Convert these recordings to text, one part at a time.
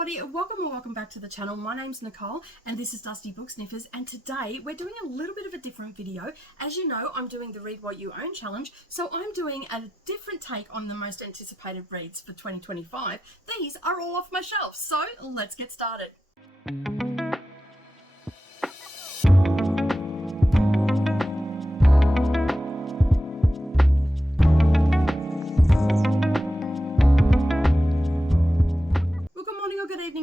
everybody, welcome back to the channel. My name's Nicole and this is Dusty Book Sniffers, and today we're doing a little bit of a different video. As you know, I'm doing the Read What You Own challenge, so I'm doing a different take on the most anticipated reads for 2025. These are all off my shelf, so let's get started.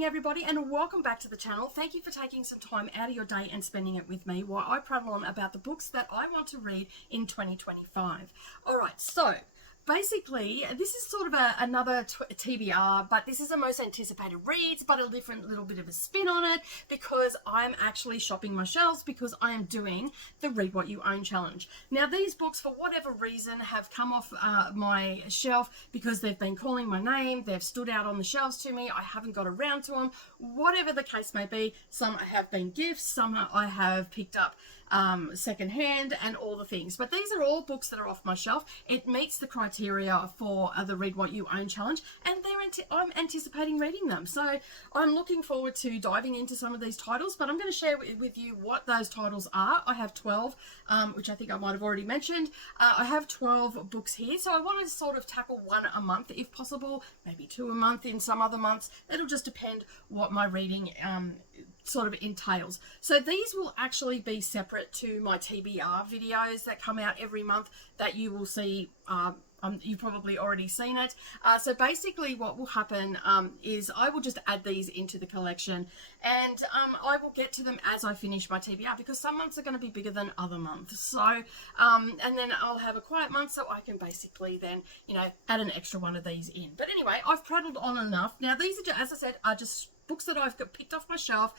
Everybody, and welcome back to the channel. Thank you for taking some time out of your day and spending it with me while I prattle on about the books that I want to read in 2025. Alright, so basically, this is sort of another TBR, but this is the most anticipated reads, but a different little bit of a spin on it because I'm actually shopping my shelves because I am doing the Read What You Own challenge. Now, these books, for whatever reason, have come off my shelf because they've been calling my name, they've stood out on the shelves to me, I haven't got around to them, whatever the case may be. Some have been gifts, some I have picked up secondhand and all the things, but these are all books that are off my shelf. It meets the criteria for the Read What You Own challenge, and I'm anticipating reading them, so I'm looking forward to diving into some of these titles. But I'm going to share with you what those titles are. I have 12, which I think I might have already mentioned. I have 12 books here, so I want to sort of tackle one a month if possible, maybe two a month in some other months. It'll just depend what my reading sort of entails. So these will actually be separate to my TBR videos that come out every month that you will see. You've probably already seen it. So basically what will happen is I will just add these into the collection, and I will get to them as I finish my TBR, because some months are going to be bigger than other months. So and then I'll have a quiet month, so I can basically then, you know, add an extra one of these in. But anyway, I've prattled on enough. Now these are, as I said, are just books that I've got picked off my shelf.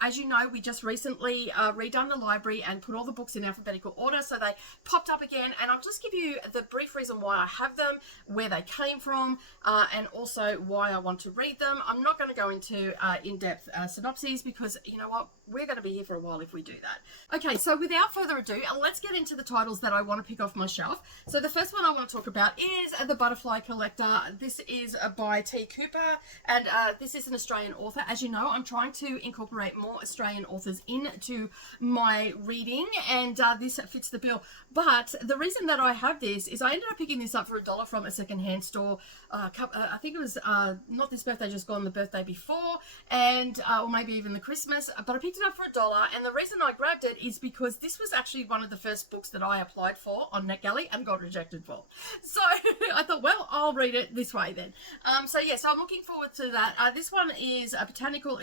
As you know, we just recently redone the library and put all the books in alphabetical order, so they popped up again, and I'll just give you the brief reason why I have them, where they came from, and also why I want to read them. I'm not going to go into in-depth synopses because, you know what, we're going to be here for a while if we do that. Okay, so without further ado, let's get into the titles that I want to pick off my shelf. So the first one I want to talk about is The Butterfly Collector. This is by T. Cooper, and this is an Australian author. As you know, I'm trying to incorporate more Australian authors into my reading, and this fits the bill. But the reason that I have this is I ended up picking this up for $1 from a secondhand store. I think it was not this birthday, just gone, the birthday before, and or maybe even the Christmas. But I picked it up for $1, and the reason I grabbed it is because this was actually one of the first books that I applied for on NetGalley and got rejected for. So I thought, well, I'll read it this way then. So yeah, so I'm looking forward to that. This one is a botanical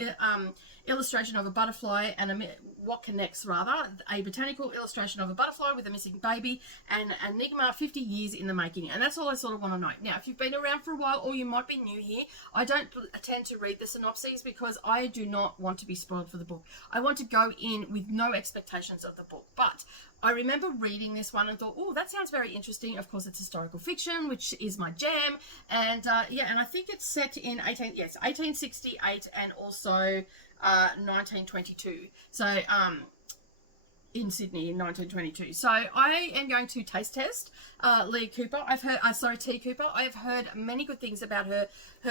illustration of a butterfly and what connects, rather, a botanical illustration of a butterfly with a missing baby and enigma 50 years in the making. And that's all I sort of want to know. Now, if you've been around for a while or you might be new here, I don't tend to read the synopses because I do not want to be spoiled for the book. I want to go in with no expectations of the book. But I remember reading this one and thought, oh, that sounds very interesting. Of course, it's historical fiction, which is my jam. And yeah, and I think it's set in 1868 and also 1922. So in Sydney in 1922. So I am going to taste test Lee Cooper. I've heard, T. Cooper. I've heard many good things about her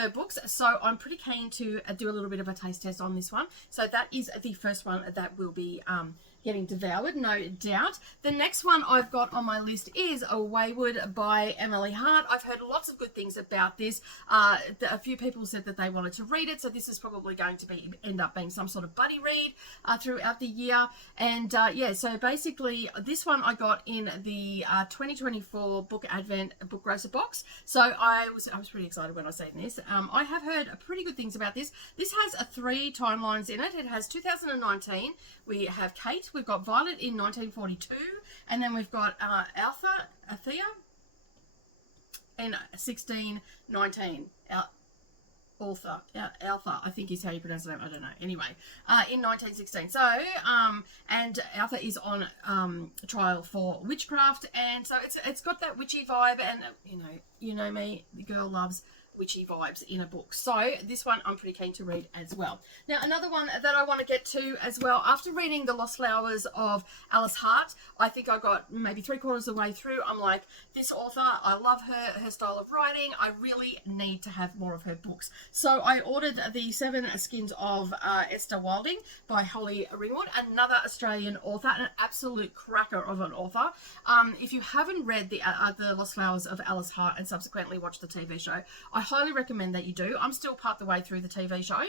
books, so I'm pretty keen to do a little bit of a taste test on this one. So that is the first one that will be getting devoured, no doubt. The next one I've got on my list is A Wayward by Emily Hart. I've heard lots of good things about this. A few people said that they wanted to read it, so this is probably going to end up being some sort of buddy read throughout the year. And yeah, so basically this one I got in the 2024 Book Advent Book Grocer box. So I was pretty excited when I seen this. I have heard pretty good things about this. This has 3 timelines in it. It has 2019. We have Kate. We've got Violet in 1942, and then we've got Althea in 1619. Alpha, I think is how you pronounce the name. I don't know. Anyway, in 1916. So, and Alpha is on trial for witchcraft, and so it's got that witchy vibe, and you know me, the girl loves witchy vibes in a book. So this one I'm pretty keen to read as well. Now, another one that I want to get to as well, after reading The Lost Flowers of Alice Hart, I think I got maybe 3/4 of the way through. I'm like, this author, I love her style of writing. I really need to have more of her books. So I ordered the 7 Skins of Esther Wilding by Holly Ringwood, another Australian author, an absolute cracker of an author. If you haven't read the Lost Flowers of Alice Hart and subsequently watched the TV show, I highly recommend that you do. I'm still part the way through the TV show,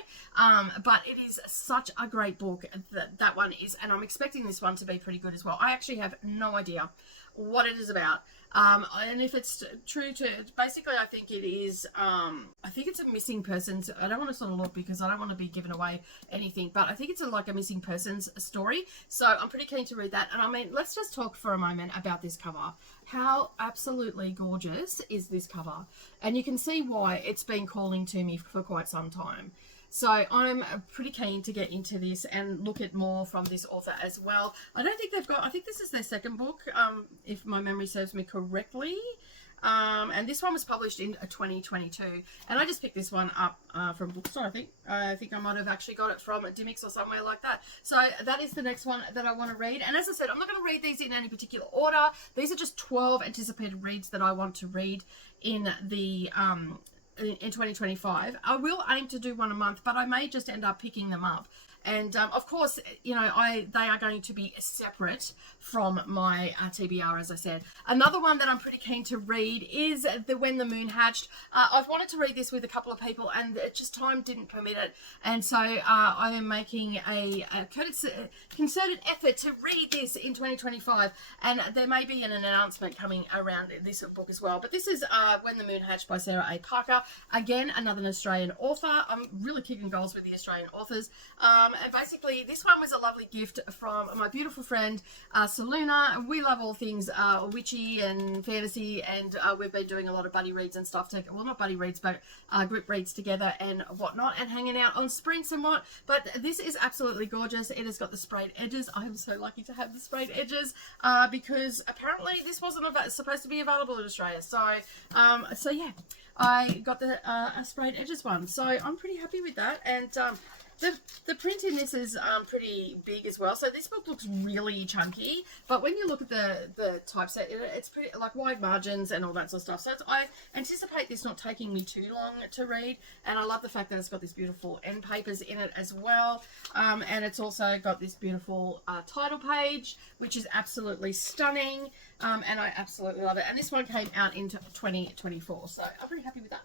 but it is such a great book. That one is, and I'm expecting this one to be pretty good as well. I actually have no idea what it is about. And if it's true to, basically I think it is, I think it's a missing persons, I don't want to sort of look because I don't want to be giving away anything, but I think it's like a missing persons story. So I'm pretty keen to read that. And I mean, let's just talk for a moment about this cover. How absolutely gorgeous is this cover? And you can see why it's been calling to me for quite some time. So I'm pretty keen to get into this and look at more from this author as well. I don't think they've got, I think this is their second book, if my memory serves me correctly. And this one was published in 2022. And I just picked this one up from Bookstore, I think. I think I might have actually got it from Dimmicks or somewhere like that. So that is the next one that I want to read. And as I said, I'm not going to read these in any particular order. These are just 12 anticipated reads that I want to read in the in 2025. I will aim to do one a month, but I may just end up picking them up. And of course, you know, they are going to be separate from my TBR, as I said. Another one that I'm pretty keen to read is When the Moon Hatched. I've wanted to read this with a couple of people, and it just time didn't permit it. And so I am making a concerted effort to read this in 2025. And there may be an announcement coming around this book as well. But this is When the Moon Hatched by Sarah A. Parker. Again, another Australian author. I'm really kicking goals with the Australian authors. And basically, this one was a lovely gift from my beautiful friend, Saluna. We love all things witchy and fantasy, and we've been doing a lot of buddy reads and stuff. Well, not buddy reads, but group reads together and whatnot, and hanging out on sprints and what. But this is absolutely gorgeous. It has got the sprayed edges. I am so lucky to have the sprayed edges because apparently this wasn't supposed to be available in Australia. So, so yeah, I got the sprayed edges one. So I'm pretty happy with that. And the print in this is pretty big as well. So this book looks really chunky, but when you look at the typeset, it's pretty like wide margins and all that sort of stuff. So I anticipate this not taking me too long to read, and I love the fact that it's got these beautiful end papers in it as well. And it's also got this beautiful title page, which is absolutely stunning, and I absolutely love it. And this one came out in 2024, so I'm pretty happy with that.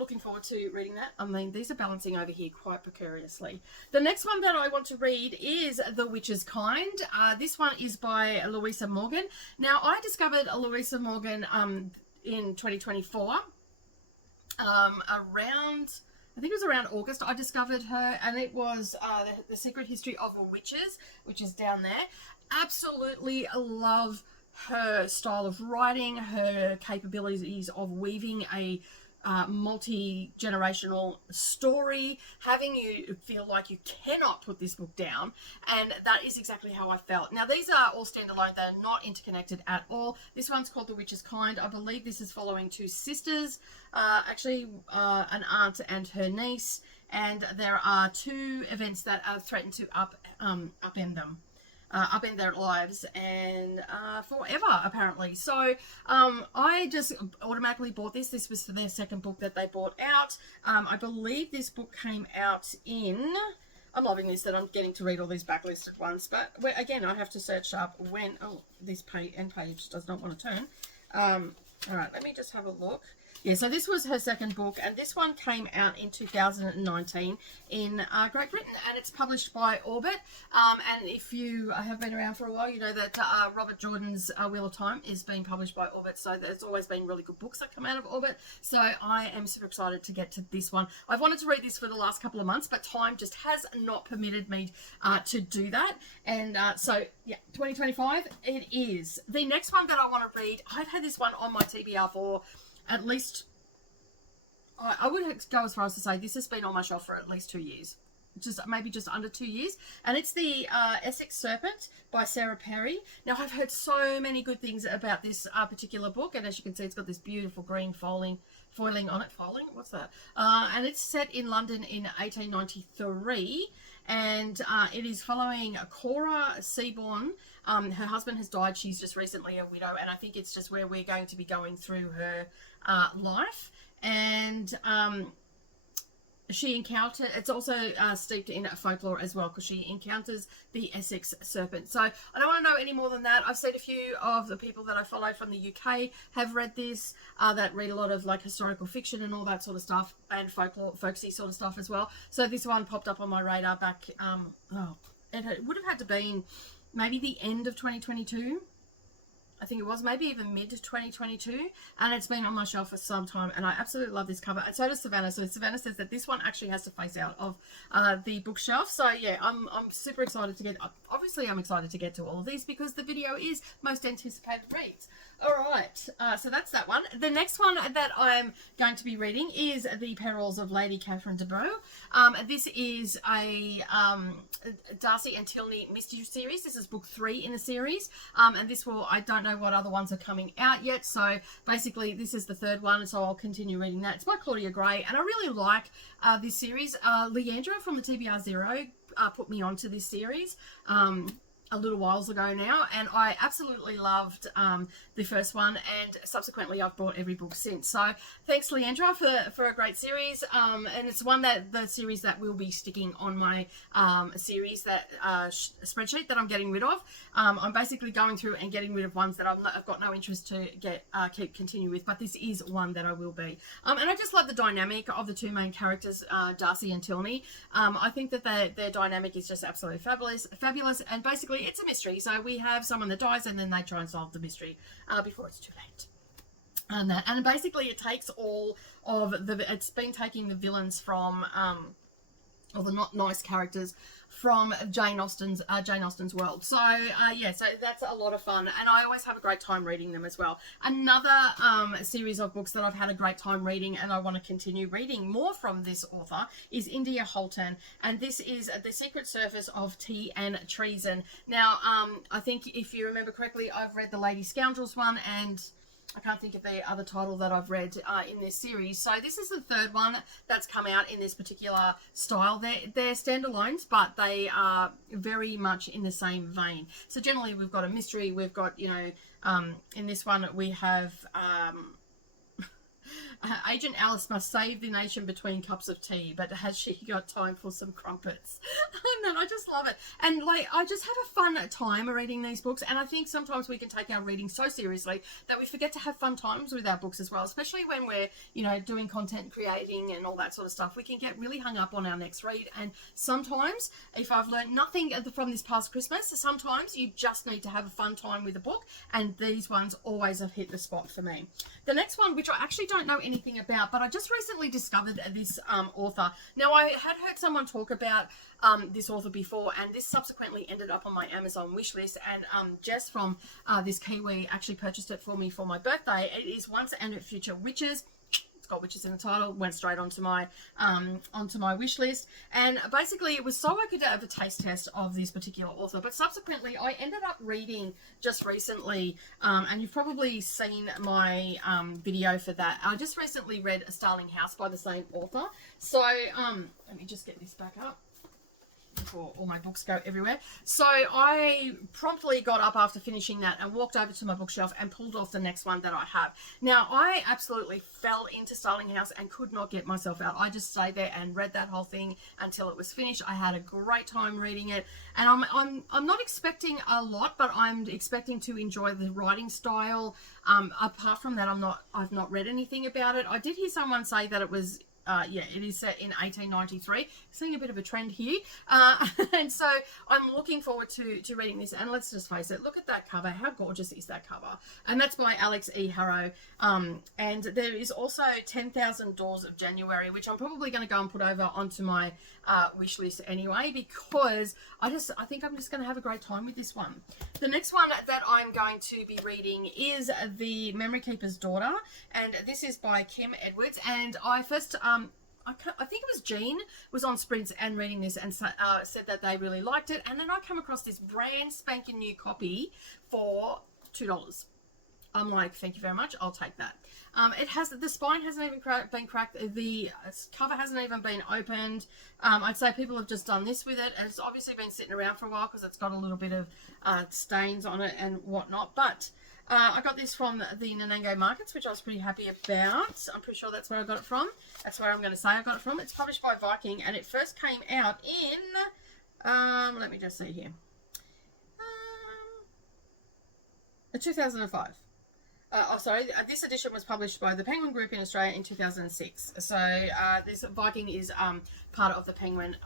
Looking forward to reading that. I mean, these are balancing over here quite precariously. The next one that I want to read is The Witch's Kind. This one is by Louisa Morgan. Now, I discovered Louisa Morgan in 2024. I think it was around August, I discovered her, and it was The Secret History of Witches, which is down there. Absolutely love her style of writing, her capabilities of weaving a multi-generational story, having you feel like you cannot put this book down, and that is exactly how I felt. Now, these are all standalone. They're not interconnected at all. This one's called The Witch's Kind. I believe this is following two sisters, actually an aunt and her niece, and there are two events that are threatened to upend their lives and forever, apparently. So I just automatically bought this. This was for their second book that they brought out. I believe this book came out in... I'm loving this, that I'm getting to read all these backlisted ones. But again, I have to search up when... Oh, this end page does not want to turn. All right, let me just have a look. Yeah, so this was her second book, and this one came out in 2019 in Great Britain, and it's published by Orbit. And if you have been around for a while, you know that Robert Jordan's Wheel of Time is being published by Orbit, so there's always been really good books that come out of Orbit. So I am super excited to get to this one. I've wanted to read this for the last couple of months, but time just has not permitted me to do that. And so, yeah, 2025, it is. The next one that I want to read, I've had this one on my TBR for... at least, I would go as far as to say this has been on my shelf for at least 2 years. Maybe just under 2 years. And it's the Essex Serpent by Sarah Perry. Now, I've heard so many good things about this particular book. And as you can see, it's got this beautiful green foiling on it. Foiling? What's that? And it's set in London in 1893. And it is following Cora Seaborn. Her husband has died. She's just recently a widow. And I think it's just where we're going to be going through her life. And she encountered, it's also steeped in folklore as well, because she encounters the Essex serpent. So I don't want to know any more than that. I've seen a few of the people that I follow from the UK have read this, that read a lot of like historical fiction and all that sort of stuff, and folklore, folksy sort of stuff as well. So this one popped up on my radar back, it would have had to been maybe the end of 2022. I think it was maybe even mid-2022, and it's been on my shelf for some time, and I absolutely love this cover, and so does Savannah. So Savannah says that this one actually has to face out of the bookshelf. So yeah, I'm super excited to get, obviously I'm excited to get to all of these because the video is most anticipated reads. All right, so that's that one. The next one that I'm going to be reading is The Perils of Lady Catherine de Bourgh. This is a Darcy and Tilney mystery series. This is book 3 in the series, and this will, I don't know what other ones are coming out yet, so basically this is the 3rd one, so I'll continue reading that. It's by Claudia Gray, and I really like this series. Leandra from the TBR Zero put me onto this series a little whiles ago now, and I absolutely loved the first one, and subsequently I've bought every book since. So thanks, Leandra, for a great series, and it's one that the series that will be sticking on my series that spreadsheet that I'm getting rid of. I'm basically going through and getting rid of ones that I've got no interest to keep continue with, but this is one that I will be. And I just love the dynamic of the two main characters, Darcy and Tilney. I think that their dynamic is just absolutely fabulous, and basically it's a mystery. So we have someone that dies, and then they try and solve the mystery before it's too late. And basically it takes all of it's been taking the villains from, or the not nice characters from Jane Austen's world. So yeah, so that's a lot of fun, and I always have a great time reading them as well. Another series of books that I've had a great time reading, and I want to continue reading more from this author, is India Holton, and this is The Secret Surface of Tea and Treason. Now, I think if you remember correctly, I've read the Lady Scoundrels one, and I can't think of the other title that I've read in this series. So this is the 3rd one that's come out in this particular style. They're standalones, but they are very much in the same vein. So generally we've got a mystery. We've got, you know, in this one we have Agent Alice must save the nation between cups of tea, but has she got time for some crumpets? And I just love it. And like, I just have a fun time reading these books, and I think sometimes we can take our reading so seriously that we forget to have fun times with our books as well, especially when we're, you know, doing content creating and all that sort of stuff. We can get really hung up on our next read, and sometimes, if I've learned nothing from this past Christmas, sometimes you just need to have a fun time with a book, and these ones always have hit the spot for me. The next one, which I actually don't know anything about, but I just recently discovered this author. Now, I had heard someone talk about this author before, and this subsequently ended up on my Amazon wishlist, and Jess from this Kiwi actually purchased it for me for my birthday. It is Once and Future Witches. It's got witches in the title. Went straight onto my wish list, and basically it was so I could have a taste test of this particular author. But subsequently I ended up reading just recently, and you've probably seen my video for that. I just recently read A Starling House by the same author. So let me just get this back up before all my books go everywhere. So I promptly got up after finishing that and walked over to my bookshelf and pulled off the next one that I have. Now, I absolutely fell into Starling House and could not get myself out. I just stayed there and read that whole thing until it was finished. I had a great time reading it, and I'm not expecting a lot, but I'm expecting to enjoy the writing style. Apart from that, I've not read anything about it. I did hear someone say that it was yeah, it is set in 1893. Seeing a bit of a trend here. And so I'm looking forward to reading this. And let's just face it, look at that cover. How gorgeous is that cover? And that's by Alex E. Harrow. And there is also 10,000 Doors of January, which I'm probably going to go and put over onto my wish list anyway, because I think I'm just going to have a great time with this one. The next one that I'm going to be reading is The Memory Keeper's Daughter, and this is by Kim Edwards. And I first I think it was Jean was on Sprints and reading this and said that they really liked it, and then I come across this brand spanking new copy for $2. I'm like, thank you very much, I'll take that. It has, the spine hasn't even been cracked, the cover hasn't even been opened. I'd say people have just done this with it. It's obviously been sitting around for a while because it's got a little bit of stains on it and whatnot, but I got this from the Nanango markets, which I was pretty happy about. I'm pretty sure that's where I got it from. That's where I'm going to say I got it from. It's published by Viking, and it first came out in, let me just see here, 2005. This edition was published by the Penguin Group in Australia in 2006. So this Viking is part of the Penguin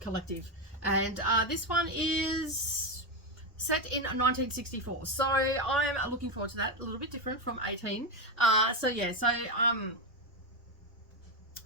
collective, and this one is set in 1964. So I'm looking forward to that. A little bit different from 18. I'm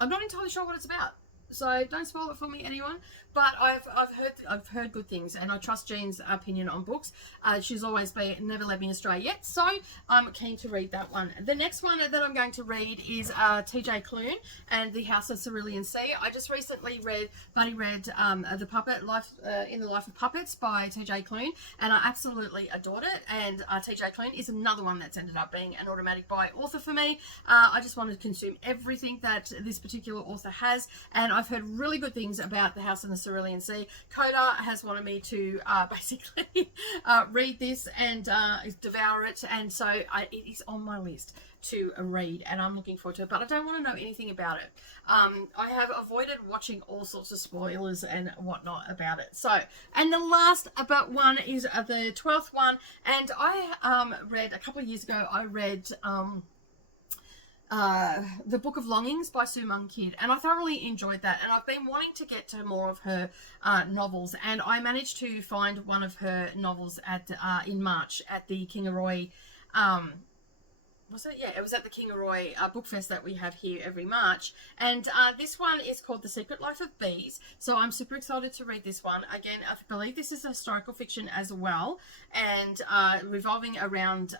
not entirely sure what it's about. So don't spoil it for me, anyone. But I've heard good things, and I trust Jean's opinion on books. She's always never led me astray yet, so I'm keen to read that one. The next one that I'm going to read is T.J. Klune and The House of Cerulean Sea. I just recently read The Puppet Life in the Life of Puppets by T.J. Klune, and I absolutely adored it. And T.J. Klune is another one that's ended up being an automatic buy author for me. I just wanted to consume everything that this particular author has, and I've heard really good things about The House in the Cerulean Sea. Coda has wanted me to basically read this and devour it, and so it is on my list to read, and I'm looking forward to it, but I don't want to know anything about it. I have avoided watching all sorts of spoilers and whatnot about it. So, and the last about one is the 12th one, and I read a couple of years ago, I read The Book of Longings by Sue Monk Kidd, and I thoroughly enjoyed that, and I've been wanting to get to more of her novels, and I managed to find one of her novels at in March at the Kingaroy, was it? Yeah, it was at the Kingaroy Book Fest that we have here every March, and this one is called The Secret Life of Bees, so I'm super excited to read this one. Again, I believe this is a historical fiction as well, and revolving around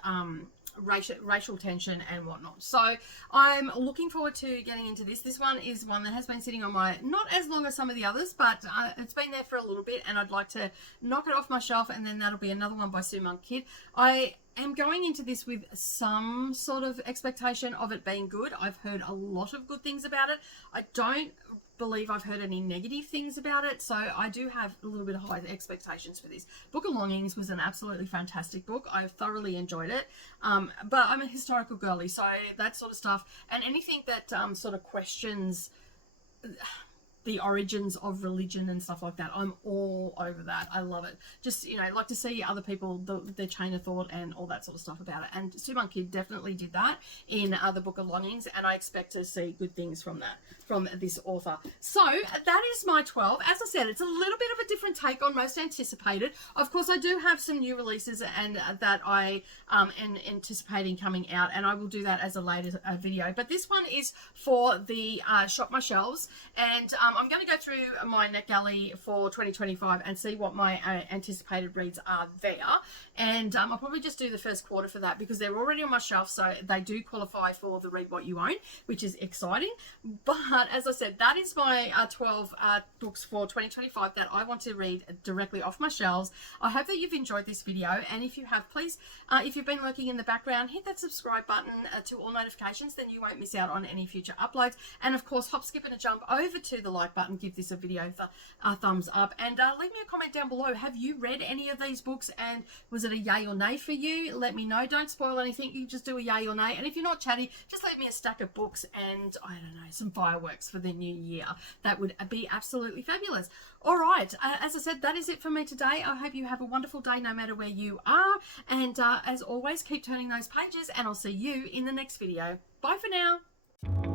racial tension and whatnot. So I'm looking forward to getting into this. This one is one that has been sitting on my, not as long as some of the others, but it's been there for a little bit, and I'd like to knock it off my shelf, and then that'll be another one by Sue Monk Kidd. I am going into this with some sort of expectation of it being good. I've heard a lot of good things about it. I don't believe I've heard any negative things about it, so I do have a little bit of high expectations for this. Book of Longings was an absolutely fantastic book. I thoroughly enjoyed it, but I'm a historical girly, so that sort of stuff, and anything that sort of questions the origins of religion and stuff like that, I'm all over that. I love it. Just, you know, like to see other people, their chain of thought and all that sort of stuff about it. And Sue Monk Kidd definitely did that in the Book of Longings, and I expect to see good things from that, from this author. So that is my 12. As I said, it's a little bit of a different take on most anticipated. Of course, I do have some new releases and that I am anticipating coming out, and I will do that as a later video. But this one is for the Shop My Shelves, and I'm going to go through my NetGalley for 2025 and see what my anticipated reads are there. And I'll probably just do the first quarter for that because they're already on my shelf, so they do qualify for the Read What You Own, which is exciting. But as I said, that is my 12 books for 2025 that I want to read directly off my shelves. I hope that you've enjoyed this video, and if you have, please, if you've been lurking in the background, hit that subscribe button to all notifications, then you won't miss out on any future uploads. And of course, hop, skip and a jump over to the like button, give this a video thumbs up, and leave me a comment down below. Have you read any of these books, and was it a yay or nay for you? Let me know. Don't spoil anything. You just do a yay or nay, and if you're not chatty, just leave me a stack of books and, I don't know, some fireworks for the new year. That would be absolutely fabulous. All right, as I said, that is it for me today. I hope you have a wonderful day no matter where you are, and as always, keep turning those pages, and I'll see you in the next video. Bye for now.